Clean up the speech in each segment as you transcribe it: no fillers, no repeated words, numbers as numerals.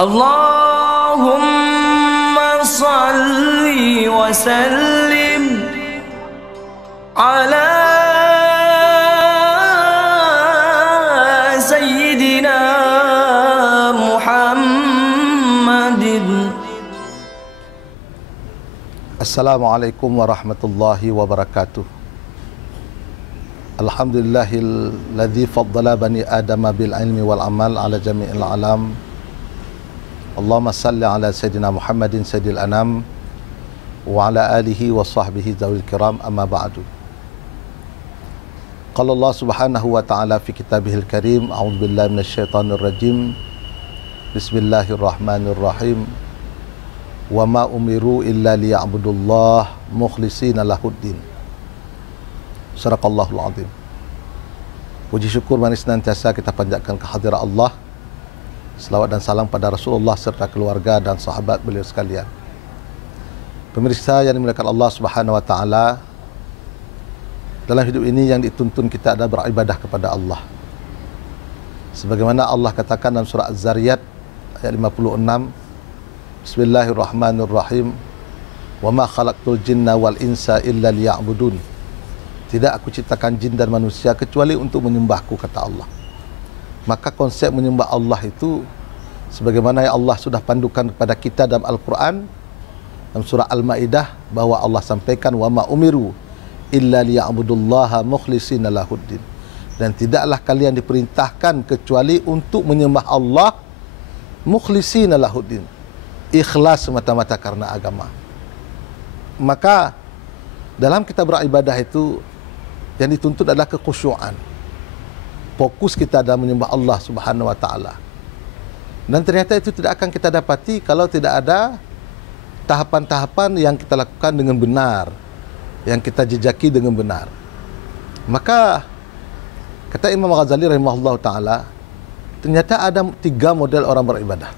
Allahumma salli wa sallim ala Sayyidina Muhammadin. Assalamualaikum warahmatullahi wabarakatuh. Alhamdulillahilladzi faddala bani adama bil ilmi wal amal ala jami'il alam. Allahumma salli ala Sayyidina Muhammadin sayyidil anam wa ala alihi wa sahbihi zawil kiram, amma ba'du. Qala Allah subhanahu wa ta'ala fi kitabihil karim, a'udzu billahi minasyaitonir rajim. Bismillahirrahmanirrahim. Wa ma umiru illa liya'budullah mukhlishina lahuddin. Sadaqallahul azim. Puji syukur manis senantiasa kita panjatkan kehadirat Allah. Selawat dan salam pada Rasulullah serta keluarga dan sahabat beliau sekalian. Pemirsa yang dimuliakan Allah Subhanahu wa taala, dalam hidup ini yang dituntun kita adalah beribadah kepada Allah. Sebagaimana Allah katakan dalam surah Az-Zariyat ayat 56, Bismillahirrahmanirrahim. Wa ma khalaqtul jinna wal insa illa liya'budun. Tidak aku ciptakan jin dan manusia kecuali untuk menyembahku, kata Allah. Maka konsep menyembah Allah itu sebagaimana yang Allah sudah pandukan kepada kita dalam Al-Quran dalam surah Al-Maidah, bahwa Allah sampaikan wa ma umiru illa liya'budullaha mukhlishina lahuddin. Dan tidaklah kalian diperintahkan kecuali untuk menyembah Allah mukhlishina lahuddin, ikhlas semata-mata karena agama. Maka dalam kita beribadah itu yang dituntut adalah kekhusyuan. Fokus kita dalam menyembah Allah Subhanahu wa taala. Dan ternyata itu tidak akan kita dapati kalau tidak ada tahapan-tahapan yang kita lakukan dengan benar, yang kita jejaki dengan benar. Maka kata Imam Ghazali rahimahullah taala, ternyata ada 3 model orang beribadah.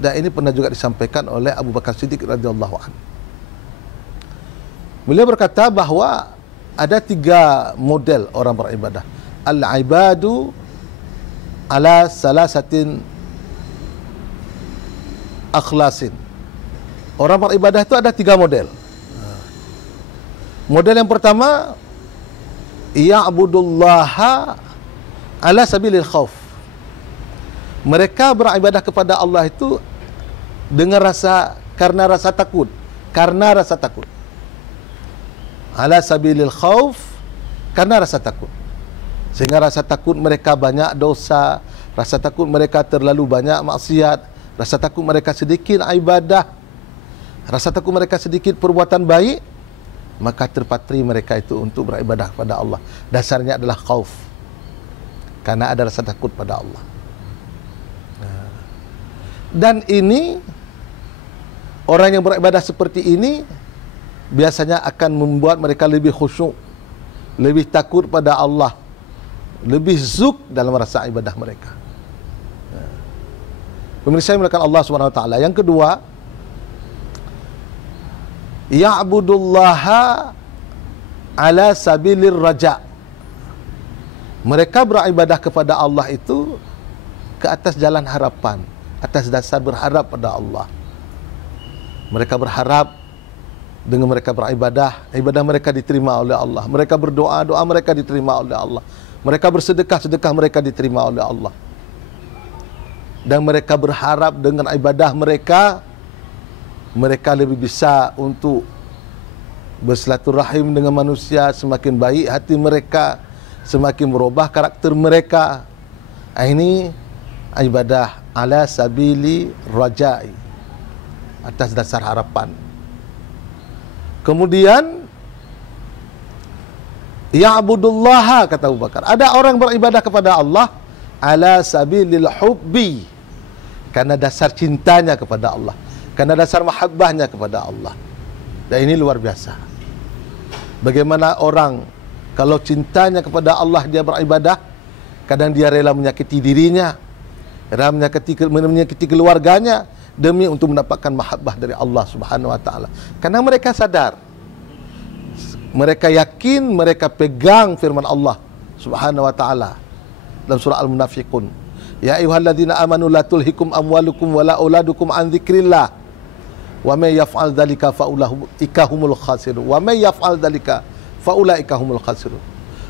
Dan ini pernah juga disampaikan oleh Abu Bakar Siddiq radhiyallahu anhu. Beliau berkata bahwa ada 3 model orang beribadah. Al-ibadu ala salasatin akhlasin. Orang beribadah itu ada 3 model. Model yang pertama, ya'budullaha ala sabilil khauf. Mereka beribadah kepada Allah itu dengan karena rasa takut. Ala sabilil khauf, karena rasa takut. Sehingga rasa takut mereka banyak dosa, rasa takut mereka terlalu banyak maksiat, rasa takut mereka sedikit ibadah, rasa takut mereka sedikit perbuatan baik, maka terpatri mereka itu untuk beribadah kepada Allah. Dasarnya adalah khauf, karena ada rasa takut pada Allah. Dan ini, orang yang beribadah seperti ini biasanya akan membuat mereka lebih khusyuk, lebih takut pada Allah, lebih zuk dalam rasa ibadah mereka. Pemirsa yang dimuliakan Allah Subhanahu wa taala. Yang kedua, ya'budullaha ala sabilir raja. Mereka beribadah kepada Allah itu ke atas jalan harapan, atas dasar berharap pada Allah. Mereka berharap dengan mereka beribadah, ibadah mereka diterima oleh Allah. Mereka berdoa, doa mereka diterima oleh Allah. Mereka bersedekah, sedekah mereka diterima oleh Allah. Dan mereka berharap dengan ibadah mereka, mereka lebih bisa untuk bersilaturahim dengan manusia, semakin baik hati mereka, semakin merubah karakter mereka. Ini ibadah ala sabili rajai, atas dasar harapan. Kemudian ya'budullaha, kata Abu Bakar, ada orang beribadah kepada Allah ala sabilil hubbi, karena dasar cintanya kepada Allah, karena dasar mahabbahnya kepada Allah. Dan ini luar biasa. Bagaimana orang kalau cintanya kepada Allah dia beribadah, kadang dia rela menyakiti dirinya, rela menyakiti keluarganya demi untuk mendapatkan mahabbah dari Allah Subhanahu wa taala. Karena mereka sadar, mereka yakin, mereka pegang firman Allah Subhanahu wa taala dalam surah Al-Munafiqun, Ya ayyuhalladzina amanu la tulhikum amwalukum wala auladukum an dzikrillah. Wa may yaf'al dzalika faulaika humul khasirun. Wa may yaf'al dzalika faulaika humul khasirun.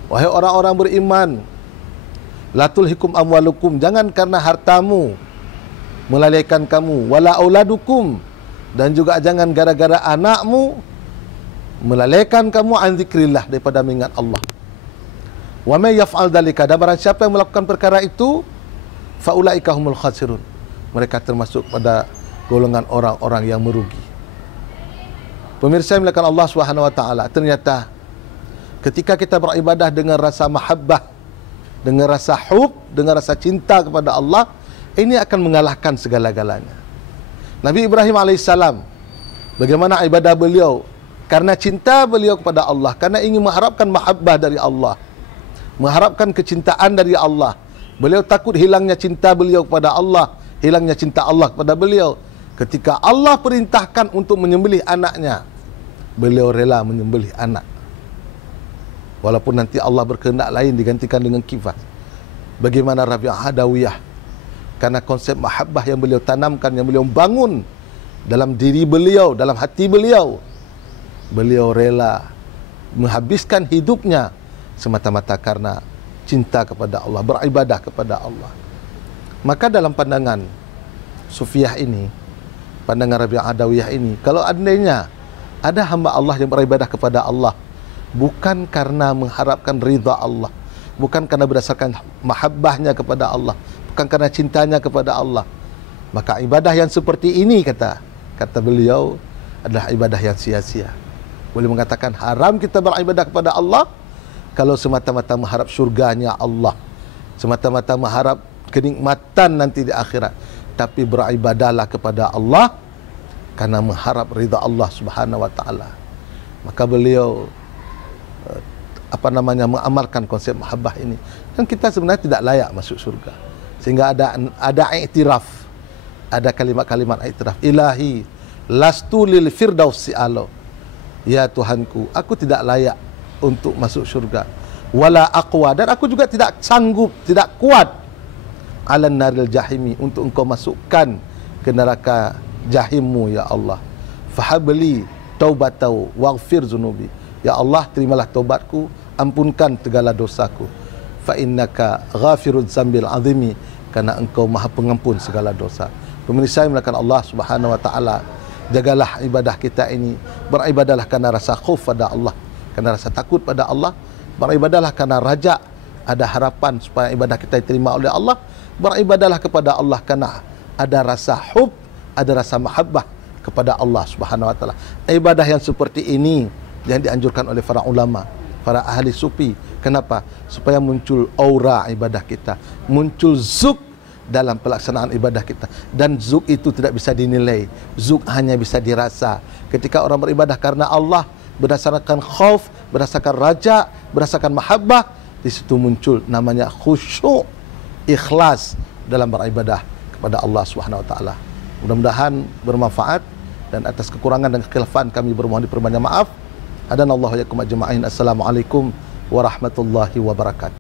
Wahai orang-orang beriman, la tulhikum amwalukum, jangan karena hartamu melalaikan kamu, wala auladukum, dan juga jangan gara-gara anakmu melalaikan kamu an dzikrillah, daripada mengingat Allah. Wa may yaf'al dzalika, dan barang siapa yang melakukan perkara itu, faulaika humul khasirun, mereka termasuk pada golongan orang-orang yang merugi. Pemirsa yang dimuliakan Allah Subhanahu wa taala, ternyata ketika kita beribadah dengan rasa mahabbah, dengan rasa hub, dengan rasa cinta kepada Allah, ini akan mengalahkan segala-galanya. Nabi Ibrahim alaihissalam, bagaimana ibadah beliau? Karena cinta beliau kepada Allah, karena ingin mengharapkan mahabbah dari Allah, mengharapkan kecintaan dari Allah. Beliau takut hilangnya cinta beliau kepada Allah, hilangnya cinta Allah kepada beliau. Ketika Allah perintahkan untuk menyembelih anaknya, beliau rela menyembelih anak. Walaupun nanti Allah berkehendak lain digantikan dengan kifas. Bagaimana Rabi'ah Adawiyah, karena konsep mahabbah yang beliau tanamkan, yang beliau bangun dalam diri beliau, dalam hati beliau, beliau rela menghabiskan hidupnya semata-mata karena cinta kepada Allah, beribadah kepada Allah. Maka dalam pandangan Sufiyah ini, pandangan Rabi'ah Adawiyah ini, kalau andainya ada hamba Allah yang beribadah kepada Allah bukan karena mengharapkan ridha Allah, bukan karena berdasarkan mahabbahnya kepada Allah, bukan karena cintanya kepada Allah, maka ibadah yang seperti ini, kata beliau, adalah ibadah yang sia-sia. Boleh mengatakan haram kita beribadah kepada Allah kalau semata-mata mengharap syurganya Allah, semata-mata mengharap kenikmatan nanti di akhirat. Tapi beribadahlah kepada Allah karena mengharap ridha Allah Subhanahu wa taala. Maka beliau mengamalkan konsep mahabbah ini. Dan kita sebenarnya tidak layak masuk surga. Sehingga ada iktiraf, ada kalimat-kalimat iktiraf. Ilahi lastu lil firdausi alo. Ya Tuhanku, aku tidak layak untuk masuk syurga. Wala aqwa, dan aku juga tidak sanggup, tidak kuat alan naril jahimi, untuk engkau masukkan ke neraka jahimmu ya Allah. Fahabli taubatau waghfir zunubi. Ya Allah, terimalah taubatku, ampunkan segala dosaku. Fa innaka ghafirudz zambil azimi, karena engkau maha pengampun segala dosa. Pemirsa yang dimuliakan Allah Subhanahu wa taala, jagalah ibadah kita ini. Beribadahlah karena rasa khauf pada Allah, karena rasa takut pada Allah. Beribadahlah karena raja, ada harapan supaya ibadah kita diterima oleh Allah. Beribadahlah kepada Allah karena ada rasa hub, ada rasa mahabbah kepada Allah Subhanahu wa taala. Ibadah yang seperti ini yang dianjurkan oleh para ulama, para ahli sufi. Kenapa? Supaya muncul aura ibadah kita, muncul zuk dalam pelaksanaan ibadah kita. Dan zuk itu tidak bisa dinilai, zuk hanya bisa dirasa. Ketika orang beribadah karena Allah, berdasarkan khauf, berdasarkan raja, berdasarkan mahabbah, di situ muncul namanya khusyuk, ikhlas dalam beribadah kepada Allah Subhanahu wa taala. Mudah-mudahan bermanfaat, dan atas kekurangan dan kekhilafan kami bermohon diperbanyak maaf. Adanallahu yakum ajma'in. Assalamualaikum warahmatullahi wabarakatuh.